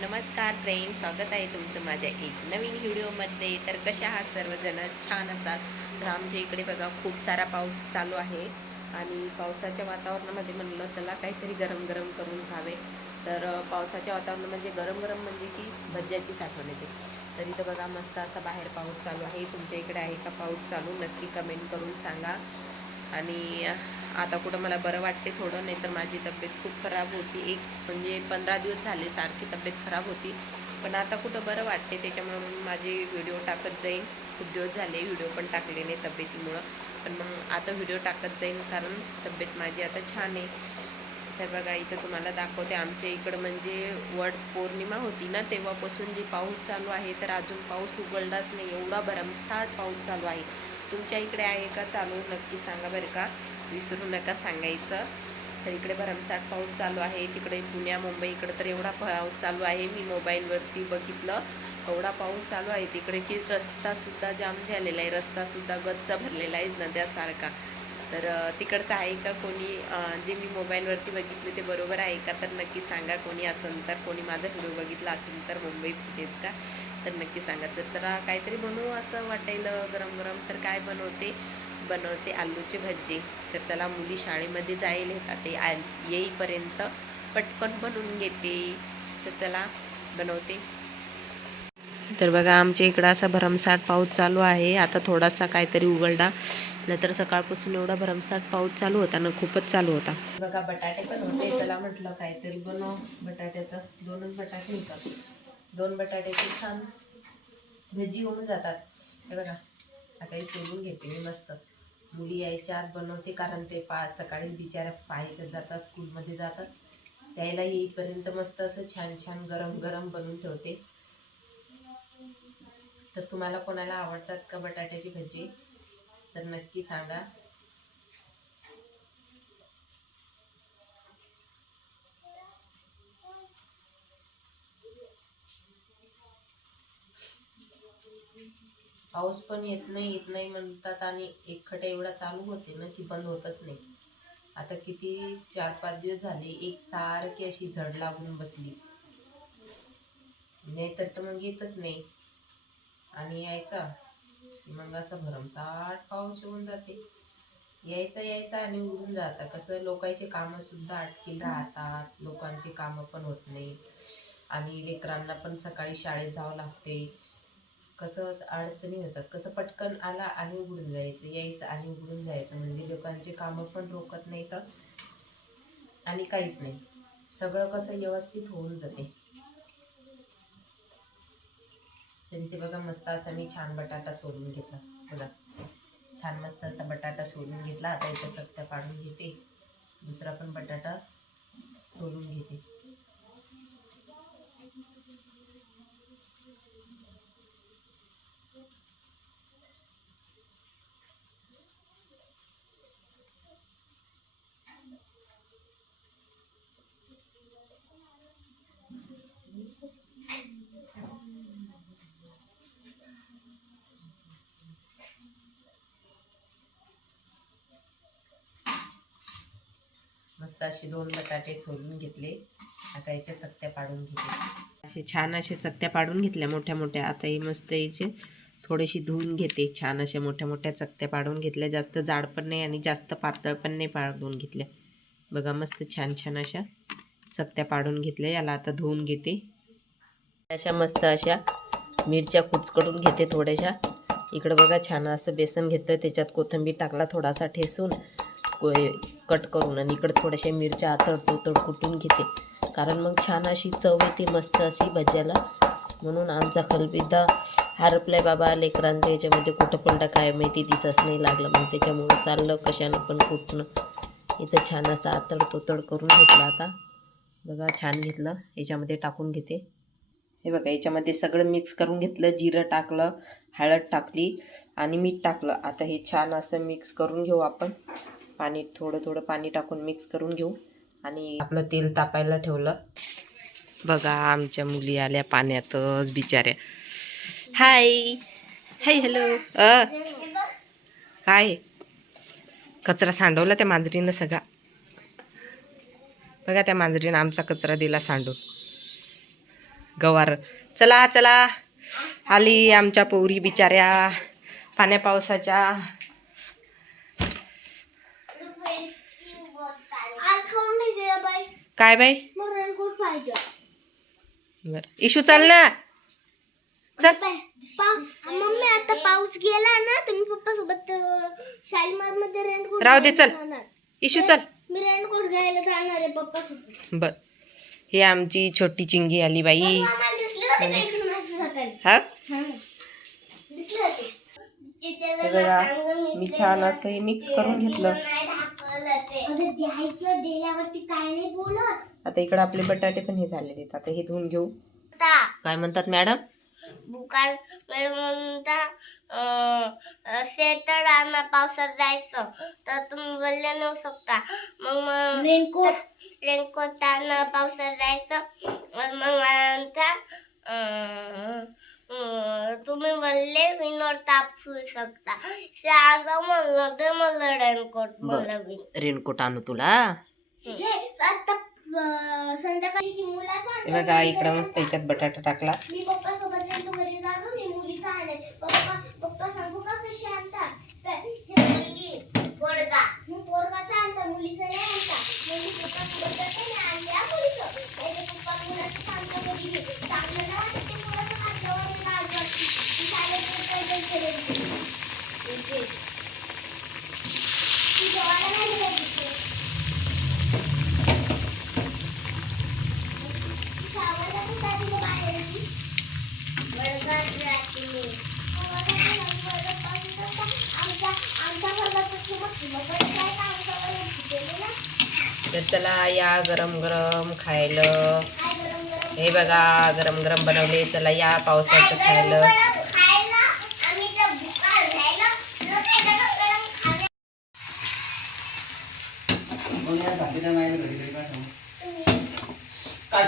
नमस्कार फ्रेंड, स्वागत आहे तुमचं माझ्या एक नवीन व्हिडिओमध्ये. तर कशा आहात सर्वजण? छान असतात. तर आमच्या इकडे बघा खूप सारा पाऊस चालू आहे आणि पावसाच्या वातावरणामध्ये म्हणलं चला काहीतरी गरम गरम करून खावे. तर पावसाच्या वातावरण म्हणजे गरम गरम म्हणजे की भज्याचीच आठवण येते. तर इथं बघा मस्त असा बाहेर पाऊस चालू आहे. तुमच्या इकडे आहे का पाऊस चालू? नक्की कमेंट करून सांगा. आणि आता कुठं मला बरं वाटते थोडं, नाही तर माझी तब्येत खूप खराब होती. एक म्हणजे 15 दिवस झाले सारखी तब्येत खराब होती, पण आता कुठं बरं वाटते. त्याच्यामुळे माझे व्हिडिओ टाकत जाईन. खूप दिवस झाले व्हिडिओ पण टाकले नाही तब्येतीमुळं, पण मग आता व्हिडिओ टाकत जाईन कारण तब्येत माझी आता छान आहे. तर बघा इथं तुम्हाला दाखवते. आमच्या इकडं म्हणजे वड पौर्णिमा होती ना, तेव्हापासून जे पाऊस चालू आहे, तर अजून पाऊस उघडलाच नाही. एवढा भरमसाठ पाऊस चालू आहे. तुमच्या इकडे आहे का चालू? नक्की सांगा बरं का, विसरू नका सांगायचं. तर इकडे भरमसाठ पाऊस चालू आहे. तिकडे पुण्या मुंबई इकडे तर एवढा पाऊस चालू आहे, मी मोबाईलवरती बघितलं. एवढा पाऊस चालू आहे तिकडे की रस्तासुद्धा जाम झालेला आहे. रस्तासुद्धा गच्च भरलेला आहे नद्यासारखा. तर तिकडचं आहे का कोणी? जे मी मोबाईलवरती बघितले ते बरोबर आहे का? तर नक्की सांगा. कोणी असेल तर, कोणी माझा व्हिडिओ बघितला असेल तर मुंबई फुटेज का, तर नक्की सांगा. तर जरा काहीतरी बनवू असं वाटेल गरम गरम. तर काय बनवते आलूचे भजी. तर चला, मुली शाळेमध्ये जायला येतात, ते येईपर्यंत पटकन बनवून घेते. तर चला बनवते. तर बघा आमच्या इकडं असा भरमसाठ पाऊस चालू आहे. आता थोडासा काहीतरी उघडला, नाहीतर सकाळपासून एवढा भरमसाठ पाऊस चालू होता ना, खूपच चालू होता. बघा बटाटे पण होते. चला म्हटलं काहीतरी बनव. बटाट्याचं 2च बटाटे होतात. 2 बटाट्याची छान भजी होऊन जातात. हे बघा आता हे सोलून घेते मी मस्त. मुली यायच्या आत बनवते, कारण ते सकाळी बिचाऱ्या पाहायचं जातात, स्कूलमध्ये जातात. त्याला येईपर्यंत मस्त असं छान छान गरम गरम बनवून ठेवते. तर तुम्हाला कोणाला आवडतात का बटाट्याची भजी? तर नक्की सांगा. पाऊस पण येत नाही म्हणतात, आणि एकखट एवढा चालू होते ना की बंद होतच नाही. आता किती 4-5 दिवस झाले एक सारखी अशी झड लागून बसली. नाही तर मग येतच नाही. आणि यायचा मग असं भरमसाठ पाऊस येऊन जाते. यायचा आणि उडून जाता. कसं लोकांचे कामं सुद्धा अटकील राहतात, लोकांचे कामं पण होत नाही, आणि लेकरांना पण सकाळी शाळेत जावं लागते. कसं अडचणी होतात. कसं पटकन आला आणि उघडून जायचं, यायचं आणि उघडून जायचं, म्हणजे लोकांचे कामं पण रोकत नाही तर, आणि काहीच नाही. सगळं कसं व्यवस्थित होऊन जाते. तर इथे बघा मस्त असा मी छान बटाटा सोलून घेतला. बघा छान मस्त असा बटाटा सोलून घेतला. आता याच्या चकत्या पाडून घेते. दुसरा पण बटाटा सोलून घेते. मस्त असे 2 बटाटे सोलून घेतले. आता याच्या चकत्या पाडून घेते. असे छान असे चकत्या पाडून घेतल्या मोठ्या मोठ्या. आता ही मस्त याचे थोडीशी धुवून घेते. छान अशा मोठ्या मोठ्या चकत्या पाडून घेतल्या. जास्त जाड पण नाही आणि जास्त पातळ पण नाही पाडून घेतल्या. बघा मस्त छान छान अशा चकत्या पाडून घेतल्या. याला आता धुवून घेते. अशा मस्त अशा मिरच्या कुचकडून घेते थोड्याशा. इकडं बघा छान असं बेसन घेतलं, त्याच्यात कोथिंबीर टाकला थोडासा ठेसून कट करून, आणि इकडं थोड्याशा मिरच्या तडतड कुटून घेते, कारण मग छान अशी चव येते मस्त अशी भज्याला. म्हणून आमचा खलबिद्दा हरपलाय बाबा लेकरांच्या याच्यामध्ये. कुठं पण काय माहिती दिसच नाही लागलं, मग त्याच्यामुळं चाललं कशानं पण कुठणं. इथं छान असा तडतोतड करून घेतला. आता बघा छान घेतलं, याच्यामध्ये टाकून घेते. हे बघा याच्यामध्ये सगळं मिक्स करून घेतलं. जिरं टाकलं, हळद टाकली आणि मीठ टाकलं. आता हे छान असं मिक्स करून घेऊ आपण. पाणी थोडं थोडं पाणी टाकून मिक्स करून घेऊ. आणि आपलं तेल तापायला ठेवलं. बघा आमच्या मुली आल्या पाण्यातच बिचाऱ्या. हाय हाय हॅलो. काय कचरा सांडवला त्या मांजरीनं सगळा. बघा त्या मांजरीनं आमचा कचरा दिला सांडून. गवार. चला चला, आली आमच्या पोरी बिचाऱ्या पाण्या पावसाच्या. काय बाई? बर इशू चल ना. चल मम्मी, आता पाऊस गेला ना, तुम्ही पप्पा सोबत शालीमार मध्ये रेनकोट राहू दे, चल इशू चल. मी रेनकोट घ्यायला जाणार आहे पप्पा सोबत. बर, ही आमची छोटी चिंगी आली बाई. आम्हाला दिसले होते का इकडून असं जाताना? हा दिसले होते. हे बघा, मी छान असं हे मिक्स करून घेतलं. द्यायचं, दिल्यावरती काय नाही बोलत. आता इकडे आपले बटाटे पण हे झालेले आहेत. आता हे धुवून घेऊ. काय म्हणतात मॅडम? बुकार मॅडम म्हणता शेतात आणा पावसात जायचं तर तुम्ही बोलले नऊ शकता. मग रेनकोट आणा पावसात जायचं. मग म्हणता तुम्ही बोलले विनोद तापू शकता. असं म्हणलं ते मला रेनकोट म्हणलं. रेनकोट आणू तुला. आता संध्याकाळी की मुलाचा. हे बघा, इकडे मस्त याच्यात बटाटा टाकला. मी पप्पा सोबत जातो घरी जातो. मी मुलीचा आणले. पप्पा सांगू का कशी आणतात? पोरगाचा आणता, मुलीचं नाही आणता. मुली पप्पा सोबत जाते ना, आणल्या मुलीचं. पप्पा मुलाचं सांगता कधी चांगलं ना वाटत ते मुलाचं खाल्ल्यावर लाज वाटते. तर चला या गरम गरम खायला. हे बघा, गरम गरम बनवले. चला या पावसाचं खायला. काय